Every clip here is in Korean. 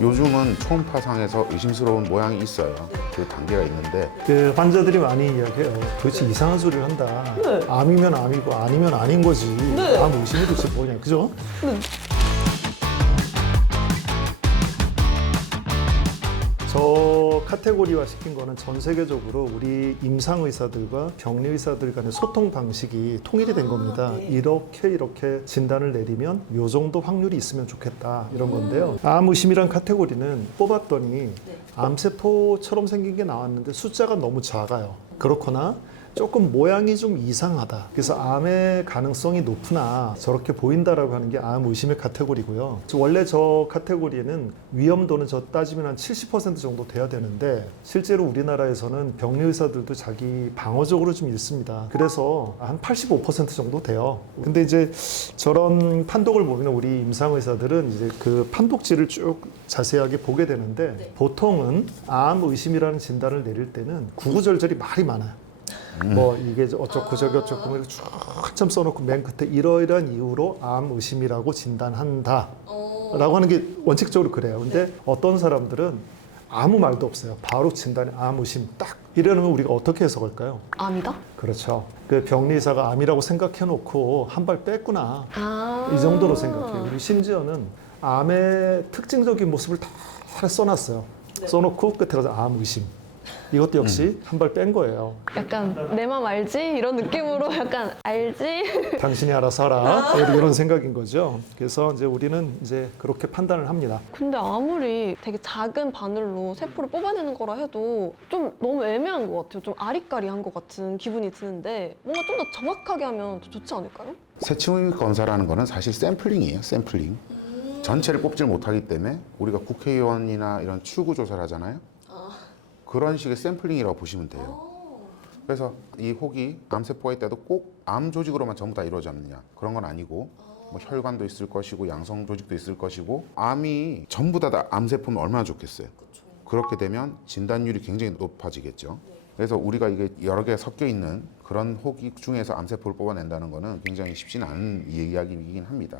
요즘은 초음파상에서 의심스러운 모양이 있어요. 그 단계가 있는데 그 환자들이 많이 이야기해요. 도대체 이상한 소리를 한다. 네. 암이면 암이고 아니면 아닌 거지. 네. 암 의심이 도대체 뭐냐, 그죠? 저 카테고리화 시킨 거는 전 세계적으로 우리 임상 의사들과 병리 의사들 간의 소통 방식이 통일이 된 겁니다. 네. 이렇게 진단을 내리면 요 정도 확률이 있으면 좋겠다 이런 건데요. 암 의심이란 카테고리는 뽑았더니 암세포처럼 생긴 게 나왔는데 숫자가 너무 작아요. 그렇거나 조금 모양이 좀 이상하다. 그래서 암의 가능성이 높으나 저렇게 보인다라고 하는 게 암 의심의 카테고리고요. 원래 저 카테고리에는 위험도는 저 따지면 한 70% 정도 돼야 되는데 실제로 우리나라에서는 병리 의사들도 자기 방어적으로 좀 읽습니다. 그래서 한 85% 정도 돼요. 근데 이제 저런 판독을 보면 우리 임상 의사들은 이제 그 판독지를 쭉 자세하게 보게 되는데 보통은 암 의심이라는 진단을 내릴 때는 구구절절히 말이 많아요. 뭐 이게 어쩌고 저기 어쩌고 이렇게 쭉 한참 써놓고 맨 끝에 이러이러한 이유로 암 의심이라고 진단한다 라고 하는 게 원칙적으로 그래요. 근데 어떤 사람들은 아무 말도 없어요. 바로 진단에 암 의심 딱 이러면 우리가 어떻게 해석할까요? 암이다? 그렇죠. 그 병리의사가 암이라고 생각해 놓고 한 발 뺐구나 이 정도로 생각해요. 우리 심지어는 암의 특징적인 모습을 다 써놨어요. 써놓고 끝에 가서 암 의심. 이것도 역시 한 발 뺀 거예요. 약간 내 맘 알지? 이런 느낌으로 약간 알지? 당신이 알아서 하라. 이런 생각인 거죠. 그래서 이제 우리는 이제 그렇게 판단을 합니다. 근데 아무리 되게 작은 바늘로 세포를 뽑아내는 거라 해도 좀 너무 애매한 것 같아요. 좀 아리까리한 것 같은 기분이 드는데 뭔가 좀 더 정확하게 하면 더 좋지 않을까요? 세층의 검사라는 거는 사실 샘플링이에요. 샘플링. 전체를 뽑질 못하기 때문에 우리가 국회의원이나 이런 출구 조사를 하잖아요. 그런 식의 샘플링이라고 보시면 돼요. 그래서 이 혹이 암세포가 있다도 꼭 암 조직으로만 전부 다 이루어졌느냐 그런 건 아니고 뭐 혈관도 있을 것이고 양성 조직도 있을 것이고 암이 전부 다 암세포면 얼마나 좋겠어요. 그렇게 되면 진단율이 굉장히 높아지겠죠. 그래서 우리가 이게 여러 개가 섞여 있는 그런 혹이 중에서 암세포를 뽑아낸다는 거는 굉장히 쉽지는 않은 이야기이긴 합니다.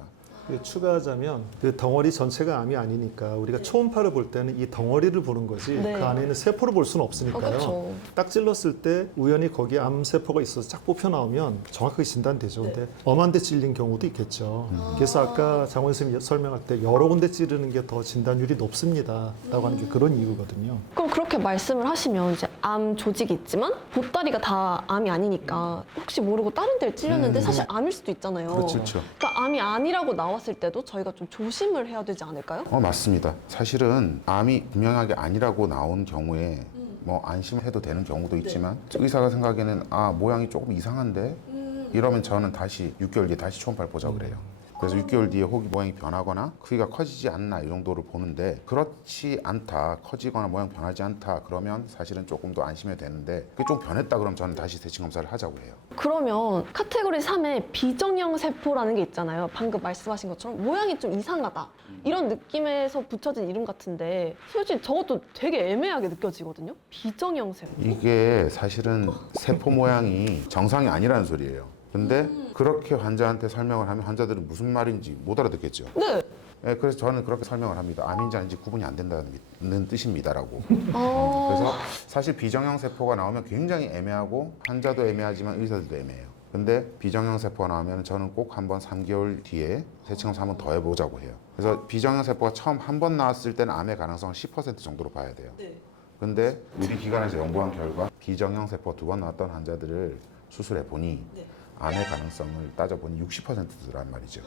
추가하자면 그 덩어리 전체가 암이 아니니까 우리가 초음파를 볼 때는 이 덩어리를 보는 거지 네. 그 안에 있는 세포를 볼 수는 없으니까요. 그렇죠. 딱 찔렀을 때 우연히 거기에 암세포가 있어서 쫙 뽑혀 나오면 정확하게 진단되죠. 근데 엄한 데 찔린 경우도 있겠죠. 그래서 아까 장원 선생님이 설명할 때 여러 군데 찌르는 게 더 진단율이 높습니다 라고 하는 게 그런 이유거든요. 그럼 그렇게 말씀을 하시면 이제 암 조직이 있지만 보따리가 다 암이 아니니까 혹시 모르고 다른 데를 찔렸는데 사실 암일 수도 있잖아요. 그렇죠. 그러니까 암이 아니라고 나왔을 때도 저희가 좀 조심을 해야 되지 않을까요? 맞습니다. 사실은 암이 분명하게 아니라고 나온 경우에 뭐 안심해도 되는 경우도 있지만 의사가 생각에는 모양이 조금 이상한데 이러면 저는 다시 6개월 뒤에 다시 초음파를 보자 그래요. 그래서 6개월 뒤에 혹이 모양이 변하거나 크기가 커지지 않나 이 정도를 보는데 그렇지 않다, 커지거나 모양 변하지 않다 그러면 사실은 조금 더 안심해도 되는데 그게 좀 변했다 그러면 저는 다시 세층 검사를 하자고 해요. 그러면 카테고리 3에 비정형 세포라는 게 있잖아요. 방금 말씀하신 것처럼 모양이 좀 이상하다. 이런 느낌에서 붙여진 이름 같은데 솔직히 저것도 되게 애매하게 느껴지거든요. 비정형 세포. 이게 사실은 세포 모양이 정상이 아니라는 소리예요. 근데 그렇게 환자한테 설명을 하면 환자들은 무슨 말인지 못 알아듣겠죠. 네. 네, 그래서 저는 그렇게 설명을 합니다. 암인지 아닌지 구분이 안 된다는 뜻입니다라고. 어... 그래서 사실 비정형 세포가 나오면 굉장히 애매하고 환자도 애매하지만 의사들도 애매해요. 근데 비정형 세포가 나오면 저는 꼭 한번 3개월 뒤에 세층 검사 한번 더 해보자고 해요. 그래서 비정형 세포가 처음 한 번 나왔을 때는 암의 가능성을 10% 정도로 봐야 돼요. 근데 우리 기관에서 연구한 결과 비정형 세포 2번 나왔던 환자들을 수술해 보니 암의 가능성을 따져보니 60%란 말이죠.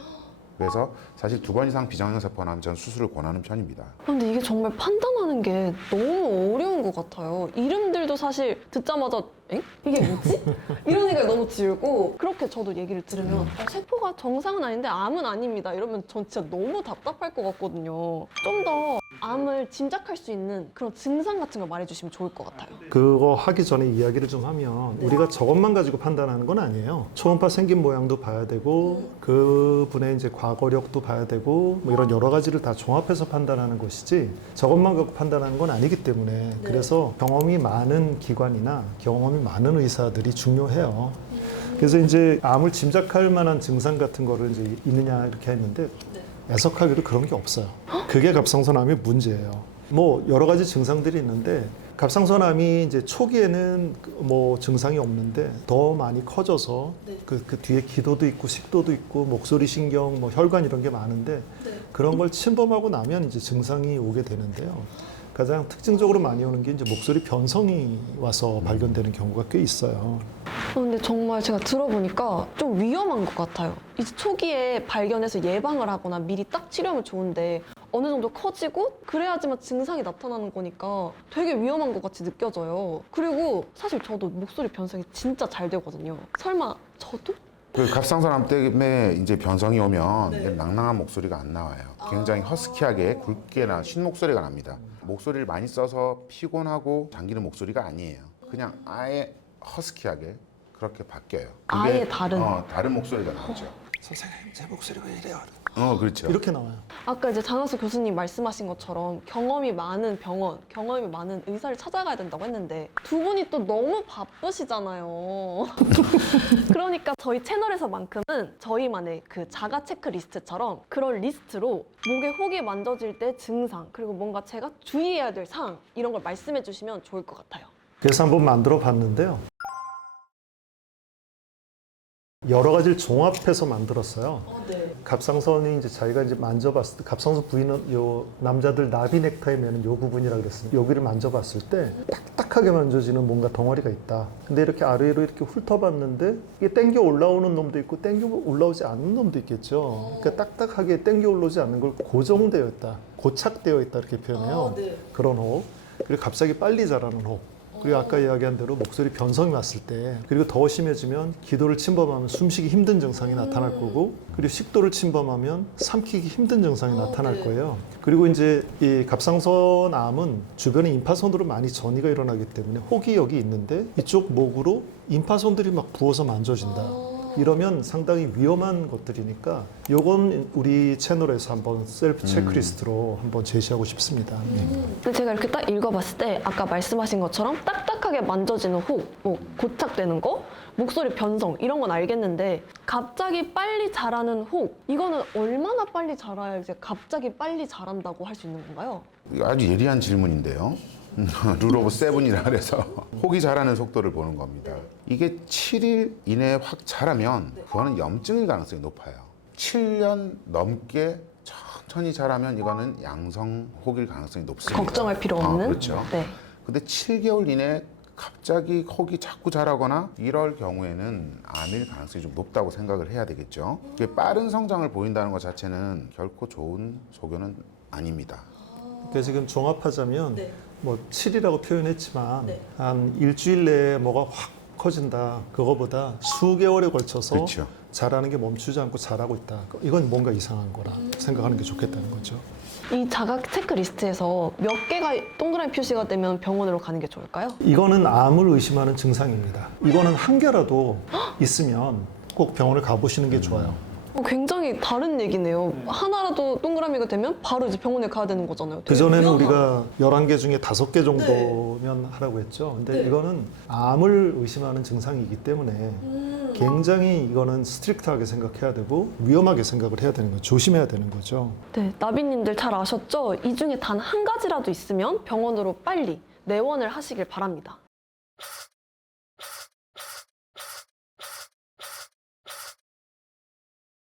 그래서 사실 2번 이상 비정형 세포가 나오면 저는 수술을 권하는 편입니다. 근데 이게 정말 판단하는 게 너무 어려운 것 같아요. 이름들도 사실 듣자마자 엥? 이게 뭐지? 이런 생각이 너무 들고 그렇게 저도 얘기를 들으면 세포가 정상은 아닌데 암은 아닙니다. 이러면 전 진짜 너무 답답할 것 같거든요. 좀 더 암을 짐작할 수 있는 그런 증상 같은 걸 말해주시면 좋을 것 같아요. 그거 하기 전에 이야기를 좀 하면 우리가 저것만 가지고 판단하는 건 아니에요. 초음파 생긴 모양도 봐야 되고 그분의 이제 과거력도 봐야 되고 뭐 이런 여러 가지를 다 종합해서 판단하는 것이지 저것만 갖고 판단하는 건 아니기 때문에 그래서 경험이 많은 기관이나 경험이 많은 의사들이 중요해요. 그래서 이제 암을 짐작할 만한 증상 같은 거를 이제 있느냐 이렇게 했는데 애석하기도 그런 게 없어요. 그게 갑상선암의 문제예요. 뭐 여러 가지 증상들이 있는데 갑상선암이 이제 초기에는 뭐 증상이 없는데 더 많이 커져서 그 뒤에 기도도 있고 식도도 있고 목소리 신경 뭐 혈관 이런 게 많은데 그런 걸 침범하고 나면 이제 증상이 오게 되는데요. 가장 특징적으로 많이 오는 게 이제 목소리 변성이 와서 발견되는 경우가 꽤 있어요. 근데 정말 제가 들어보니까 좀 위험한 것 같아요. 이제 초기에 발견해서 예방을 하거나 미리 딱 치료하면 좋은데 어느 정도 커지고 그래야지만 증상이 나타나는 거니까 되게 위험한 것 같이 느껴져요. 그리고 사실 저도 목소리 변성이 진짜 잘 되거든요. 설마 저도? 그 갑상선암 때문에 이제 변성이 오면 낭낭한 목소리가 안 나와요. 굉장히 허스키하게 굵게나 쉰 목소리가 납니다. 목소리를 많이 써서 피곤하고 잠기는 목소리가 아니에요. 그냥 아예 허스키하게 그렇게 바뀌어요. 그게, 아예 다른? 다른 목소리가 나오죠. 선생님, 제 목소리가 이래요. 그렇죠. 이렇게 나와요. 아까 이제 장학수 교수님 말씀하신 것처럼 경험이 많은 병원, 경험이 많은 의사를 찾아가야 된다고 했는데 두 분이 또 너무 바쁘시잖아요. 그러니까 저희 채널에서만큼은 저희만의 그 자가 체크리스트처럼 그런 리스트로 목에 혹이 만져질 때 증상 그리고 뭔가 제가 주의해야 될 사항 이런 걸 말씀해 주시면 좋을 것 같아요. 그래서 한번 만들어 봤는데요. 여러 가지를 종합해서 만들었어요. 갑상선이 이제 자기가 이제 만져봤을 때 갑상선 부위는 요 남자들 나비 넥타이 매는 요 부분이라 그랬습니다. 여기를 만져봤을 때 딱딱하게 만져지는 뭔가 덩어리가 있다. 근데 이렇게 아래로 이렇게 훑어봤는데 이게 땡겨 올라오는 놈도 있고 땡겨 올라오지 않는 놈도 있겠죠. 그러니까 딱딱하게 땡겨 올라오지 않는 걸 고정되어 있다, 고착되어 있다 이렇게 표현해요. 그런 호흡. 그리고 갑자기 빨리 자라는 호흡. 그리고 아까 이야기한 대로 목소리 변성이 왔을 때 그리고 더 심해지면 기도를 침범하면 숨쉬기 힘든 증상이 나타날 거고 그리고 식도를 침범하면 삼키기 힘든 증상이 나타날 거예요. 그리고 이제 이 갑상선암은 주변에 임파선으로 많이 전이가 일어나기 때문에 혹이 여기 있는데 이쪽 목으로 임파선들이 막 부어서 만져진다. 이러면 상당히 위험한 것들이니까 요건 우리 채널에서 한번 셀프 체크리스트로 한번 제시하고 싶습니다. 근데 제가 이렇게 딱 읽어봤을 때 아까 말씀하신 것처럼 딱딱하게 만져지는 혹, 뭐 고착되는 거, 목소리 변성 이런 건 알겠는데 갑자기 빨리 자라는 혹 이거는 얼마나 빨리 자라야 이제 갑자기 빨리 자란다고 할 수 있는 건가요? 이거 아주 예리한 질문인데요. 룰 오브 세븐이라 그래서 혹이 자라는 속도를 보는 겁니다. 이게 7일 이내에 확 자라면 그거는 염증일 가능성이 높아요. 7년 넘게 천천히 자라면 이거는 양성 혹일 가능성이 높습니다. 걱정할 필요 없는? 그렇죠. 네. 근데 7개월 이내에 갑자기 혹이 자꾸 자라거나 이럴 경우에는 암일 가능성이 좀 높다고 생각을 해야 되겠죠. 이게 빠른 성장을 보인다는 것 자체는 결코 좋은 소견은 아닙니다. 그래서 지금 종합하자면 뭐 7이라고 표현했지만 한 일주일 내에 뭐가 확 커진다. 그거보다 수개월에 걸쳐서 그렇죠. 자라는 게 멈추지 않고 자라고 있다. 이건 뭔가 이상한 거라 생각하는 게 좋겠다는 거죠. 이 자각 체크리스트에서 몇 개가 동그라미 표시가 되면 병원으로 가는 게 좋을까요? 이거는 암을 의심하는 증상입니다. 이거는 한 개라도 있으면 꼭 병원을 가보시는 게 좋아요. 굉장히 다른 얘기네요. 하나라도 동그라미가 되면 바로 이제 병원에 가야 되는 거잖아요. 그전에는 우리가 11개 중에 5개 정도면 하라고 했죠. 근데 이거는 암을 의심하는 증상이기 때문에 굉장히 이거는 스트릭트하게 생각해야 되고 위험하게 생각을 해야 되는 거죠. 조심해야 되는 거죠. 네, 나비님들 잘 아셨죠? 이 중에 단 한 가지라도 있으면 병원으로 빨리 내원을 하시길 바랍니다.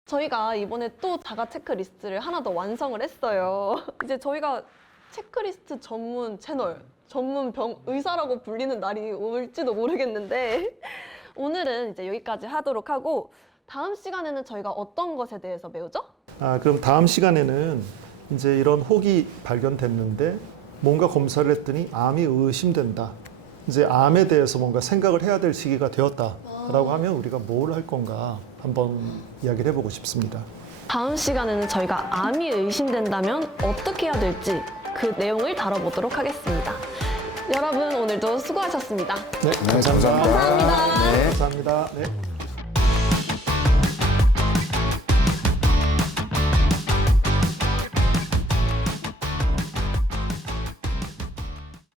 저희가 이번에 또 자가 체크리스트를 하나 더 완성을 했어요. 이제 저희가 체크리스트 전문 채널, 전문 의사라고 불리는 날이 올지도 모르겠는데 오늘은 이제 여기까지 하도록 하고 다음 시간에는 저희가 어떤 것에 대해서 배우죠? 그럼 다음 시간에는 이제 이런 혹이 발견됐는데 뭔가 검사를 했더니 암이 의심된다. 이제 암에 대해서 뭔가 생각을 해야 될 시기가 되었다라고 하면 우리가 뭘 할 건가 한번 이야기를 해보고 싶습니다. 다음 시간에는 저희가 암이 의심된다면 어떻게 해야 될지 그 내용을 다뤄보도록 하겠습니다. 여러분 오늘도 수고하셨습니다. 네, 감사합니다. 감사합니다. 감사합니다. 네.